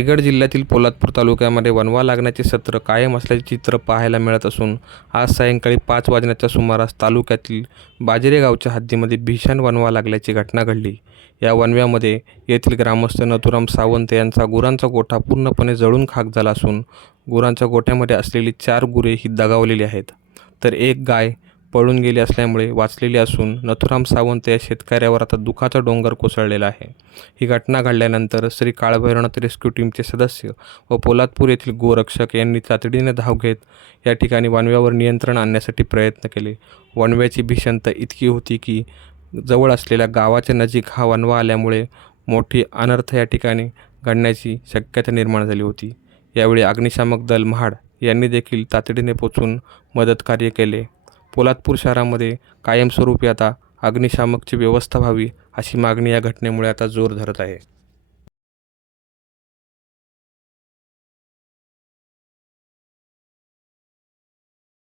रायगड जिल्ह्यातील पोलादपूर तालुक्यामध्ये वणवा लागण्याचे सत्र कायम असल्याचे चित्र पाहायला मिळत असून आज सायंकाळी पाच वाजण्याच्या सुमारास तालुक्यातील बाजरे गावच्या हद्दीमध्ये भीषण वणवा लागल्याची घटना घडली. या वणव्यामध्ये येथील ग्रामस्थ नथुराम सावंत यांचा गुरांचा गोठा पूर्णपणे जळून खाक झाला असून गुरांच्या गोठ्यामध्ये असलेली चार गुरे ही दगावलेली आहेत. तर एक गाय पळून गेली असल्यामुळे वाचलेली असून नथुराम सावंत या शेतकऱ्यावर आता दुखाचा डोंगर कोसळलेला आहे. ही घटना घडल्यानंतर श्री काळभैरवनाथ रेस्क्यू टीमचे सदस्य व पोलादपूर येथील गोरक्षक यांनी तातडीने धाव घेत या ठिकाणी वणव्यावर नियंत्रण आणण्यासाठी प्रयत्न केले. वणव्याची भीषणता इतकी होती की जवळ असलेल्या गावाच्या नजीक हा वणवा आल्यामुळे मोठी अनर्थ या ठिकाणी घडण्याची शक्यता निर्माण झाली होती. यावेळी अग्निशामक दल महाड यांनी देखील तातडीने पोचून मदत कार्य केले. पोलादपूर शहरामध्ये कायमस्वरूपी आता अग्निशामकची व्यवस्था व्हावी अशी मागणी या घटनेमुळे आता जोर धरत आहे.